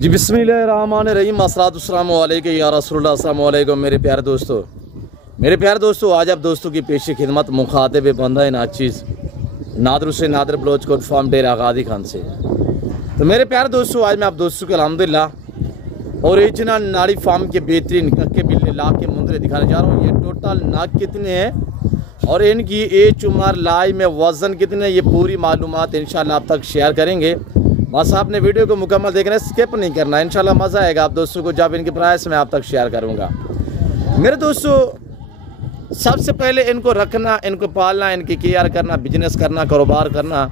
जी बिस्मिल्लाहिर्रहमानिर्रहीम अस्सलातुस्सलामु अलैका या रसूलुल्लाह अस्सलामु अलैकुम मेरे प्यारे दोस्तों आज आप दोस्तों की पेशी खिदमत मुखातिब बंदा नाचीज़ नादर से नादर बलोच कोट फार्म डेरा गादी खान से। तो मेरे प्यारे दोस्तों आज मैं आप दोस्तों को अल्हम्दुलिल्लाह ओरिजिनल नाड़ी फार्म के बेहतरीन कक्के बिल्ले ला के मुंदरे दिखाने जा रहा हूँ। ये टोटल नाक कितने हैं और इनकी एज उम्र लाई में वज़न कितने, ये पूरी मालूमात इंशाल्लाह आप तक शेयर करेंगे। बस आपने वीडियो को मुकम्मल देखना है, स्किप नहीं करना, इंशाल्लाह मज़ा आएगा आप दोस्तों को जब इनके प्राइस मैं आप तक शेयर करूँगा। मेरे दोस्तों सबसे पहले इनको रखना, इनको पालना, इनकी केयर करना, बिजनेस करना, कारोबार करना,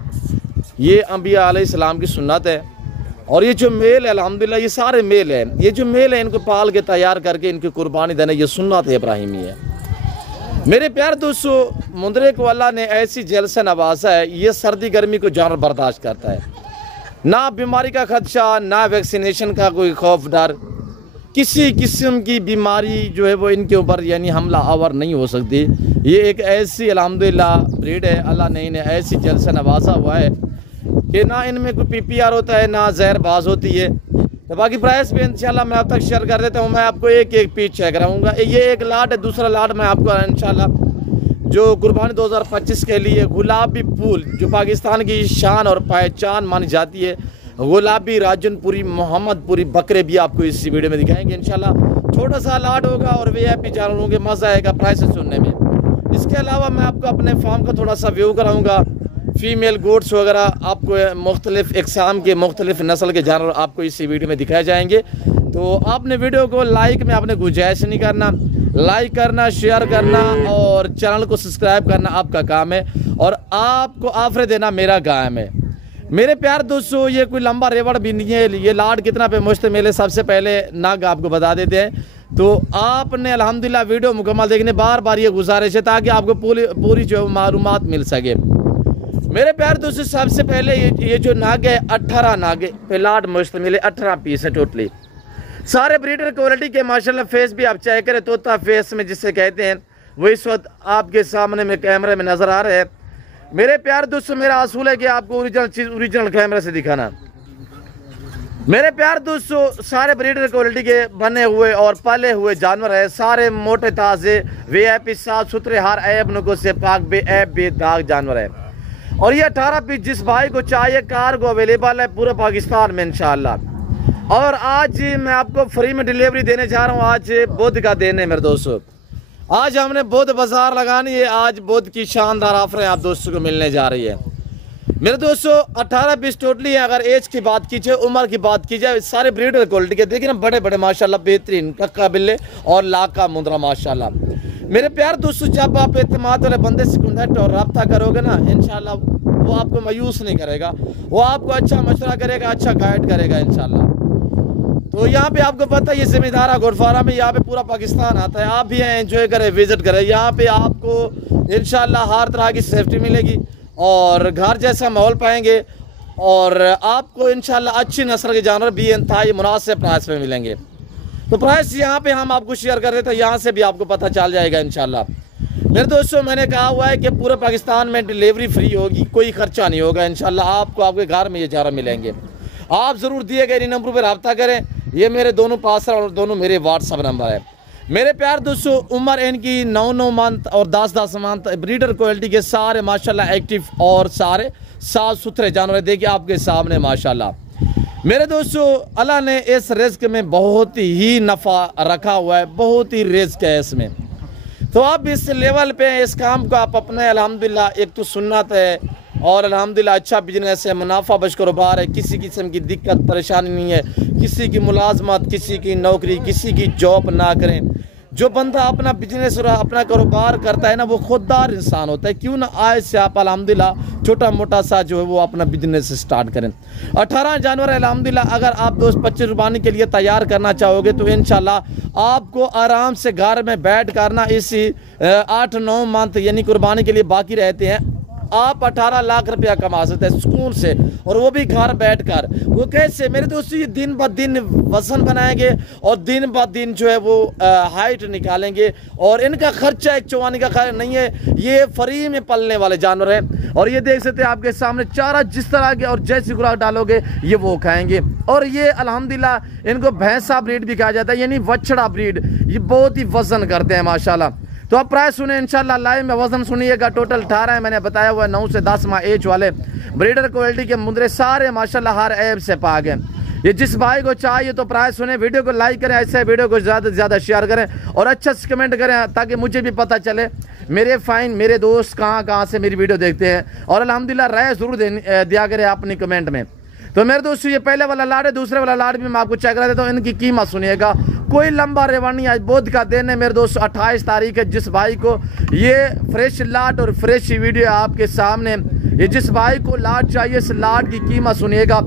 ये अंबिया अलैहिस्सलाम की सुन्नत है। और ये जो मेल है अल्हम्दुलिल्लाह ये सारे मेल है, ये जो मेल है इनको पाल के तैयार करके इनकी कुर्बानी देना ये सुन्नत है इब्राहिमी है। मेरे प्यार दोस्तों मुंदरे को अल्लाह ने ऐसी जेल से नवाजा है, ये सर्दी गर्मी को जानवर बर्दाश्त करता है, ना बीमारी का खदशा, ना वैक्सीनेशन का कोई खौफ डर, किसी किस्म की बीमारी जो है वो इनके ऊपर यानी हमला आवर नहीं हो सकती। ये एक ऐसी अल्हम्दुलिल्लाह ब्रीड है, अल्लाह ने इन्हें ऐसी जल से नवाजा हुआ है कि ना इनमें कोई पीपीआर होता है ना जहरबाज होती है। तो बाकी प्राइस भी इंशाल्लाह मैं आप तक शेयर कर देता हूँ। मैं आपको एक एक पीस चेक कराऊँगा। ये एक लाट है, दूसरा लाट मैं आपको इंशाल्लाह जो कुर्बानी 2025 के लिए गुलाबी फूल जो पाकिस्तान की शान और पहचान मानी जाती है, गुलाबी राजनपुरी मोहम्मदपुरी बकरे भी आपको इस वीडियो में दिखाएंगे इंशाल्लाह। छोटा सा लाट होगा और वीआईपी जानवरों के मज़ा आएगा प्राइस सुनने में। इसके अलावा मैं आपको अपने फार्म का थोड़ा सा व्यू कराऊंगा। फीमेल गोट्स वगैरह आपको मुख्तलिफ इकसाम के मुख्तलिफ नस्ल के जानवर आपको इस वीडियो में दिखाए जाएंगे। तो आपने वीडियो को लाइक में आपने गुंजाइश नहीं करना, लाइक करना, शेयर करना और चैनल को सब्सक्राइब करना आपका काम है और आपको आफरे देना मेरा काम है। मेरे प्यार दोस्तों ये कोई लंबा रेवड़ भी नहीं है। ये लाट कितना पे मुश्तमिल है सबसे पहले नाग आपको बता देते हैं। तो आपने अल्हम्दुलिल्लाह वीडियो मुकम्मल देखने बार बार ये गुजारिश है ताकि आपको पूरी जो मालूमात मिल सके। मेरे प्यार दोस्तों सबसे पहले ये जो नाग है 18 नाग पे लाट मुश्तमिल है, 18 पीस है टोटली। सारे ब्रीडर क्वालिटी के माशाल्लाह। फेस भी आप चेक करें, तोता फेस में जिससे कहते हैं वो इस वक्त आपके सामने में कैमरे में नज़र आ रहे हैं। मेरे प्यार दोस्तों मेरा असूल है कि आपको ओरिजिनल चीज़ ओरिजिनल कैमरे से दिखाना। मेरे प्यार दोस्तों सारे ब्रीडर क्वालिटी के बने हुए और पाले हुए जानवर है, सारे मोटे ताज़े वीआईपी साफ सुथरे हर ऐब नुको से पाक बेऐब बेदाग जानवर है। और ये 18 पीस जिस भाई को चाहिए कार्गो अवेलेबल है पूरे पाकिस्तान में इंशाल्लाह। और आज मैं आपको फ्री में डिलीवरी देने जा रहा हूँ। आज बुध का दिन है मेरे दोस्तों, आज हमने बुध बाजार लगानी है। आज बुध की शानदार ऑफरें आप दोस्तों को मिलने जा रही है मेरे दोस्तों। 18 पीस टोटली है। अगर एज की बात की जाए, उम्र की बात की जाए, सारे ब्रीडर क्वालिटी के देखिए ना, बड़े बड़े माशाल्लाह बेहतरीन कक्का बिल्ले और लाका मुंदरा माशाल्लाह। मेरे प्यार दोस्तों जब आप एतमाद वाले बंदे से कॉन्टैक्ट और रब्ता करोगे ना इंशाल्लाह वो आपको मायूस नहीं करेगा, वो आपको अच्छा मशवरा करेगा, अच्छा गाइड करेगा इंशाल्लाह। तो यहाँ पे आपको पता है ये ज़मींदारा गोडफारा में यहाँ पे पूरा पाकिस्तान आता है। आप भी एंजॉय करें, विजिट करें। यहाँ पे आपको इंशाल्लाह हर तरह की सेफ्टी मिलेगी और घर जैसा माहौल पाएंगे और आपको इंशाल्लाह अच्छी नस्ल के जानवर भी इंतहाई मुनासिब प्राइस में मिलेंगे। तो प्राइस यहाँ पे हम आपको शेयर कर रहे थे, यहाँ से भी आपको पता चल जाएगा इंशाल्लाह। मेरे दोस्तों मैंने कहा हुआ है कि पूरे पाकिस्तान में डिलीवरी फ्री होगी, कोई खर्चा नहीं होगा इंशाल्लाह। आपको आपके घर में ये जानवर मिलेंगे। आप ज़रूर दिए गए इन नंबरों पर रब्ता करें। ये मेरे दोनों पार्सल और दोनों मेरे व्हाट्सअप नंबर है। मेरे प्यार दोस्तों उम्र इनकी 9 मंथ और 10 मंथ। ब्रीडर क्वालिटी के सारे माशाल्लाह एक्टिव और सारे साफ सुथरे जानवर देखिए आपके सामने माशाल्लाह। मेरे दोस्तों अल्लाह ने इस रिस्क में बहुत ही नफ़ा रखा हुआ है, बहुत ही रिस्क है इसमें। तो आप इस लेवल पे इस काम को आप अपने अल्हम्दुलिल्लाह एक तो सुन्नत है और अल्हम्दुलिल्लाह अच्छा बिजनेस है, मुनाफा बश कारोबार है, किसी किस्म की दिक्कत परेशानी नहीं है, किसी की मुलाजमत, किसी की नौकरी, किसी की जॉब ना करें। जो बंदा अपना बिजनेस और अपना कारोबार करता है ना वो खुददार इंसान होता है। क्यों ना आज से आप अल्हम्दुलिल्लाह छोटा मोटा सा जो है वो अपना बिजनेस स्टार्ट करें। 18 जानवर अल्हम्दुलिल्लाह अगर आप दोस्त 25 कुर्बानी के लिए तैयार करना चाहोगे तो इंशाल्लाह आपको आराम से घर में बैठ कर ना इसी 8-9 मंथ यानी कुर्बानी के लिए बाकी रहते हैं आप 18 लाख रुपया कमा सकते हैं सुकून से, और वो भी घर बैठकर। वो कैसे मेरे दोस्तों, ये दिन ब दिन वजन बनाएंगे और दिन ब दिन जो है वो हाइट निकालेंगे, और इनका खर्चा एक चवानी का खर्चा नहीं है, ये फ्री में पलने वाले जानवर हैं। और ये देख सकते हैं आपके सामने चारा जिस तरह के और जैसी खुराक डालोगे ये वो खाएंगे। और ये अल्हम्दुलिल्लाह इनको भैंसा ब्रीड भी कहा जाता है, यानी वछड़ा ब्रीड। ये बहुत ही वजन करते हैं माशाल्लाह। तो आप प्राइस सुने इंशाल्लाह, लाइव में वजन सुनिएगा। टोटल 18 है, मैंने बताया हुआ है 9 से 10 माह एज वाले ब्रीडर क्वालिटी के मुंदरे सारे माशाल्लाह हर ऐब से पाक हैं। ये जिस भाई को चाहिए तो प्राइस सुने, वीडियो को लाइक करें, ऐसे वीडियो को ज़्यादा से ज़्यादा शेयर करें और अच्छा से कमेंट करें, ताकि मुझे भी पता चले मेरे दोस्त कहाँ से मेरी वीडियो देखते हैं। और अल्हम्दुलिल्लाह राय ज़रूर दिया करें अपनी कमेंट में। तो मेरे दोस्तों ये पहले वाला लाड है, दूसरे वाला लाड भी मैं आपको चेक करा देता हूँ। इनकी कीमत सुनिएगा, कोई लंबा रेवानी आज बोध का दिन है मेरे दोस्तों, 28 तारीख है। जिस भाई को ये फ्रेश लाट और फ्रेश वीडियो आपके सामने, ये जिस भाई को लाट चाहिए इस लाट की कीमत सुनिएगा,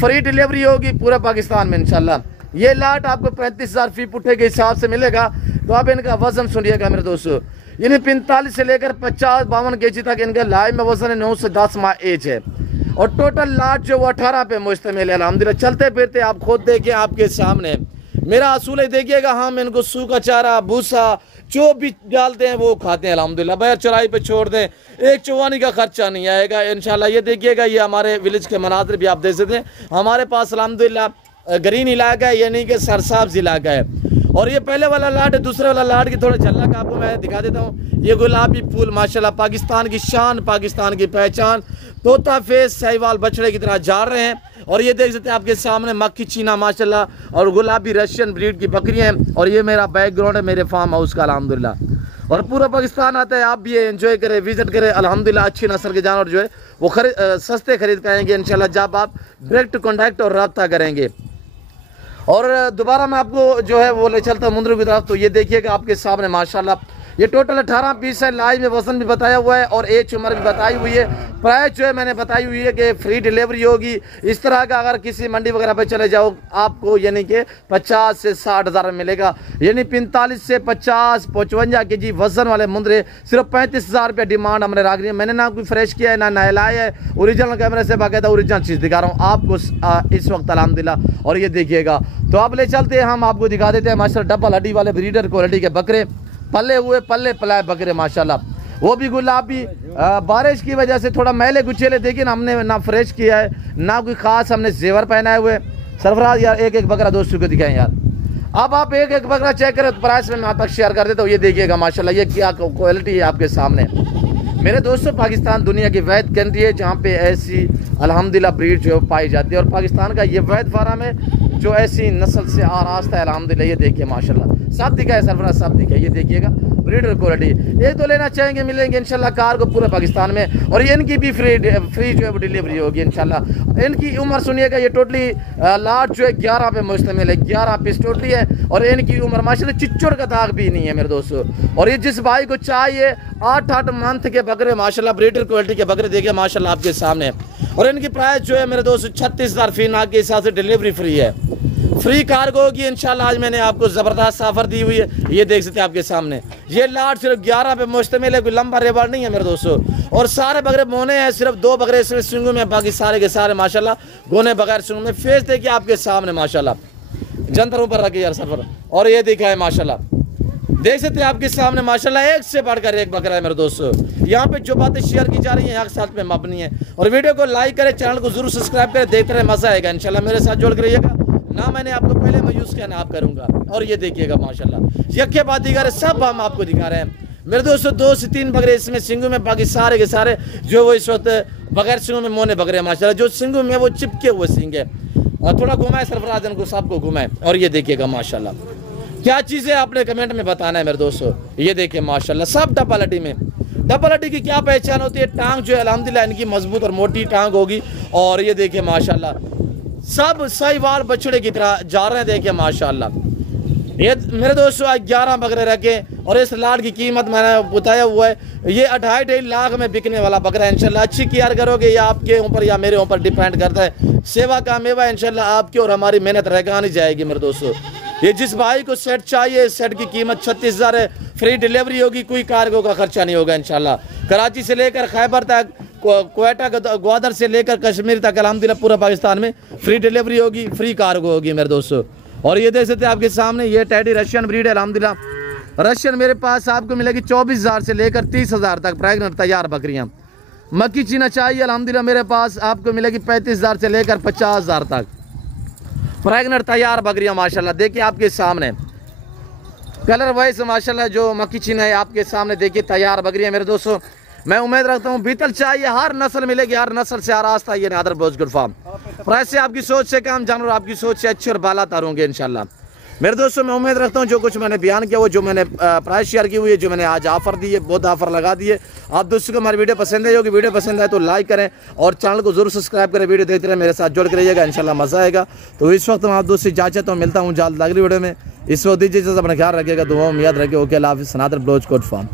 फ्री डिलीवरी होगी पूरे पाकिस्तान में इंशाल्लाह। ये लाट आपको 35,000 फी पुट्ठे के हिसाब से मिलेगा। तो आप इनका वजन सुनिएगा मेरे दोस्तों, यानी 45 से लेकर 50-52 kg तक इनका लाइव में वजन है। 9 से 10 माह एज है और टोटल लाट जो वो 18 पे मुश्तमिल है अल्हम्दुलिल्लाह। चलते फिरते आप खुद देखिए आपके सामने, मेरा असूल है देखिएगा, हम इनको सूखा चारा भूसा जो भी डालते हैं वो खाते हैं अल्हम्दुलिल्लाह। बाहर चराई पे छोड़ दें, एक चवानी का खर्चा नहीं आएगा इंशाल्लाह। ये देखिएगा, ये हमारे विलेज के मनाजिर भी आप देख सकते हैं। हमारे पास अल्हम्दुलिल्लाह ग्रीन इलाका है, यानी कि सरसाब्ज इलाका है। और ये पहले वाला लाट है, दूसरे वाला लाट की थोड़ा झलक आपको मैं दिखा देता हूँ। ये गुलाबी फूल माशाल्लाह, पाकिस्तान की शान, पाकिस्तान की पहचान, तोता फेस साहिवाल बछड़े की तरह जा रहे हैं। और ये देख सकते हैं आपके सामने मक्खी चीना माशाल्लाह और गुलाबी रशियन ब्रीड की बकरियां हैं। और ये मेरा बैकग्राउंड है मेरे फार्म हाउस का अल्हम्दुलिल्लाह। और पूरा पाकिस्तान आता है, आप भी एंजॉय करें, विजिट करें अल्हम्दुलिल्लाह। अच्छी नस्ल के जानवर जो है वो सस्ते खरीद पाएंगे इंशाल्लाह, जब आप डायरेक्ट कॉन्टैक्ट और रब्ता करेंगे। और दोबारा मैं आपको जो है वो ले चलता हूँ मुंद्रू की तरफ। तो ये देखिएगा आपके सामने माशाल्लाह, ये टोटल 18 पीस है। लाइव में वजन भी बताया हुआ है और एज उम्र भी बताई हुई है। प्राइस जो है मैंने बताई हुई है कि फ्री डिलीवरी होगी। इस तरह का अगर किसी मंडी वगैरह पे चले जाओ आपको यानी कि 50 से 60 हज़ार मिलेगा, यानी 45 से 50-55 kg वजन वाले मुंदरे सिर्फ 35,000 रुपये डिमांड हमने रख दी है। मैंने ना कोई फ्रेश किया है ना नहलाया है, ओरिजिनल कैमरे से बाकायदा ओरिजिनल चीज़ दिखा रहा हूँ आपको इस वक्त अल्हम्दुलिल्लाह। और ये देखिएगा, तो आप ले चलते हैं, हम आपको दिखा देते हैं माशाल्लाह डबल हड्डी वाले ब्रीडर क्वालिटी के बकरे, पले हुए पल्ले पलाए बकरे माशाल्लाह, वो भी गुलाबी। बारिश की वजह से थोड़ा मैले गुच्छेले, देखिए हमने ना फ्रेश किया है ना कोई खास हमने जेवर पहनाए हुए। सरफराज यार एक बकरा दोस्तों को दिखाएं यार। अब आप एक बकरा चेक करें तो प्राइस में मैं आप तक शेयर कर देता हूँ। ये देखिएगा माशाल्लाह, ये क्या क्वालिटी है आपके सामने मेरे दोस्तों। पाकिस्तान दुनिया की वैद कंट्री है जहाँ पे ऐसी अल्हम्दुलिल्लाह ब्रीड जो पाई जाती है, और पाकिस्तान का ये वैद फार्म है जो ऐसी नस्ल से आरास्ता है अल्हम्दुलिल्लाह। ये देखिए माशाल्लाह, सब दिखा है सरफराज, सब दिखा है। ये देखिएगा ब्रीडर क्वालिटी, ये तो लेना चाहेंगे मिलेंगे इंशाल्लाह कार को पूरे पाकिस्तान में। और ये इनकी भी फ्री जो है वो डिलीवरी होगी इंशाल्लाह। इनकी उम्र सुनिएगा, ये टोटली लाट जो है 11 पे मुश्तमिल है, 11 पीस टोटली है। और इनकी उम्र माशाल्लाह चिच्चोर का दाग भी नहीं है मेरे दोस्तों। और ये जिस भाई को चाहिए 8-8 मंथ के बकरे माशाल्लाह ब्रीडर क्वालिटी के बकरे देखिए माशाल्लाह आपके सामने। और इनकी प्राइस जो है मेरे दोस्तों 36,000 फी नाक के हिसाब से डिलीवरी फ्री है, फ्री कार्गो होगी इंशाल्लाह। आज मैंने आपको ज़बरदस्त ऑफर दी हुई है, ये देख सकते हैं आपके सामने। ये लाट सिर्फ 11 पे मुश्तमिल है, कोई लंबा रेवाड़ नहीं है मेरे दोस्तों। और सारे बकरे मोने हैं, सिर्फ 2 बकरे इसमें सिंगू में, बाकी सारे के सारे माशाल्लाह गोने बगैर सिंगू में। फेस देखिए आपके सामने माशाल्लाह, जंतर ऊपर रखिए यार सफर। और ये देखा है माशाल्लाह, देख सकते हैं आपके सामने माशाल्लाह, एक से बढ़कर एक बकरा है मेरे दोस्तों। यहाँ पे जो बातें शेयर की जा रही हैं एक साथ में मबनी है। और वीडियो को लाइक करें, चैनल को जरूर सब्सक्राइब करें, देखते रहे, मजा आएगा इंशाल्लाह। मेरे साथ जोड़ कर रहिएगा ना, मैंने आपको पहले मायूस कहना आप करूंगा। और ये देखिएगा माशाल्लाह, यक्के बात दिखा सब हम आपको दिखा रहे हैं मेरे दोस्तों। 2 से 3 बकरे इसमें सिंगू में, बाकी सारे के सारे जो वो इस वक्त बगैर सिंगू में मोने बकरे माशाल्लाह। जो सिंगू में वो चिपके हुए सिंग है, और थोड़ा घुमाए सरफराज इनको सबको घुमाए। और ये देखिएगा माशाल्लाह, क्या चीज़ें आपने कमेंट में बताना है मेरे दोस्तों। ये देखिए माशाल्लाह, सब डबल हड्डी में। डबल हड्डी की क्या पहचान होती है, टांग जो है अल्हम्दुलिल्लाह इनकी मजबूत और मोटी टांग होगी। और ये देखिए माशाल्लाह, सब साहिवाल बछड़े की तरह जा रहे हैं, देखिए माशाल्लाह। ये मेरे दोस्तों आज 11 बकरे रखे। और इस लाट की कीमत मैंने बताया हुआ है, ये 2.5 लाख में बिकने वाला बकरा है इंशाल्लाह। अच्छी केयर करोगे, या आपके ऊपर या मेरे ऊपर डिपेंड करता है। सेवा का मेवा इंशाल्लाह आपकी और हमारी मेहनत रहगानी जाएगी मेरे दोस्तों। ये जिस भाई को सेट चाहिए, सेट की कीमत 36,000 है, फ्री डिलीवरी होगी, कोई कार्गो का खर्चा नहीं होगा इंशाल्लाह। कराची से लेकर खैबर तक, क्वेटा ग्वादर से लेकर कश्मीर तक अल्हम्दुलिल्लाह पूरा पाकिस्तान में फ्री डिलीवरी होगी, फ्री कार्गो होगी मेरे दोस्तों। और ये देख सकते हैं आपके सामने, ये टेडी रशियन ब्रीड है अल्हम्दुलिल्लाह। रशियन मेरे पास आपको मिलेगी 24,000 से लेकर 30,000 तक प्रेग्नेंट तैयार बकरियाँ। मक्की चीना चाहिए अल्हम्दुलिल्लाह मेरे पास आपको मिलेगी 35,000 से लेकर 50,000 तक प्रेग्नेंट तैयार बकरियाँ माशाल्लाह। देखिए आपके सामने कलर वाइज माशाल्लाह जो मक्की चीना है आपके सामने, देखिए तैयार बकरियाँ मेरे दोस्तों। मैं उम्मीद रखता हूँ बीतल चाहिए, हर नस्ल मिलेगी, हर नस्ल से आरास्ता ये Nadir Baloch good farm. Price से आपकी सोच से काम, जानवर आपकी सोच से अच्छे और बाला तार होंगे इंशाल्लाह मेरे दोस्तों। मैं उम्मीद रखता हूँ जो कुछ मैंने बयान किया, वो जो मैंने प्राइस शेयर की हुई है, जो मैंने आज ऑफर दी है, बहुत ऑफर लगा दिए। आप दोस्तों को हमारी वीडियो पसंद है, होगी वीडियो पसंद है तो लाइक करें और चैनल को जरूर सब्सक्राइब करें। वीडियो देखते रहे, मेरे साथ जुड़ कर रहिएगा, इंशाल्लाह मजा आएगा। तो इस वक्त मैं आप दोस्तों इजाजत हूँ, मिलता हूँ जल्द अगली वीडियो में। इस वक्त दीजिए, अपना ख्याल रखिएगा, दुआ में याद रखिए। ओके, अल्लाह हाफिज़। Nadir Baloch good farm.